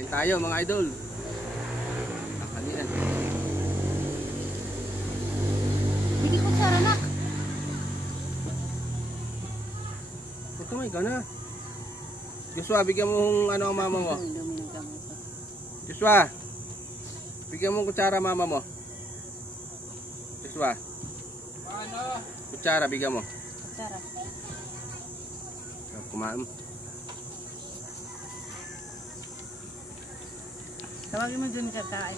Kain tayo mga idol. Nakalian. Bigay ko sa anak. Tumay ka na. Joshua, bigyan mo ano ang mama mo. Joshua, bigyan mo kutsara mama mo. Joshua. Paano? Kutsara, bigyan mo. Kutsara. Kumain mo. Tawagin mo dun kakain.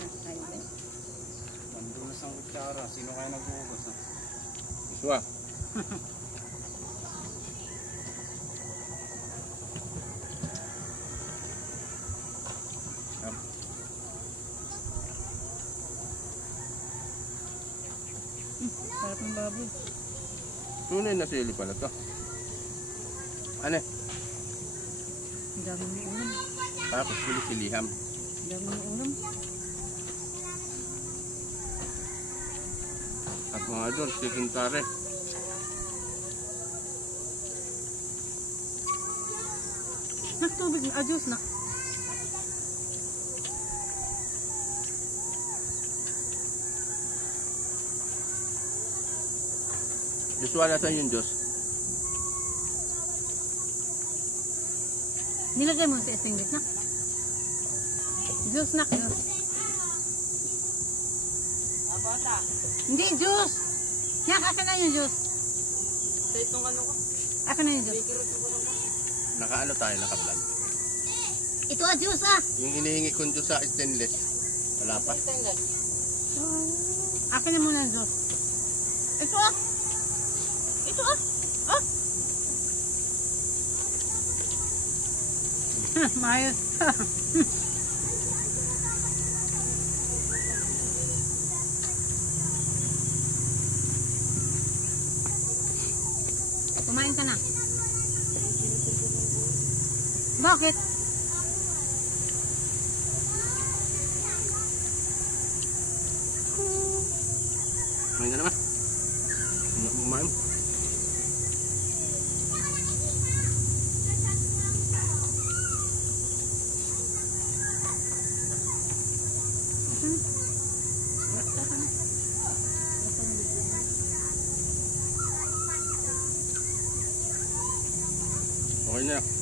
Nandun na sa kutsara. Sino kaya naghuhugas? Joshua. Sarap ng baboy. Tunay na sili pala to. Ano? Ang dami ng ulam. Tapos sili-siliham. Ang dami ng ulam. At mga idol, chicken curry. Tubig na juice na. Joshua, nasan yung Diyos? Nilagay mo sa istinggit na. Juice na kayo. Hindi, juice. Yan, akin na yung juice. Sa itong ano ko? Akin na yung juice. Nakaano tayo, naka-vlog. Ito ah, juice ah. Yung hinihingi kong Diyos sa stainless. Wala pa. Akin na muna yung juice. Ito ah. Ito ah. Ah. Mayos. Kumain ka na. Bakit? Kumain ka naman. Kumain mo. Okay na.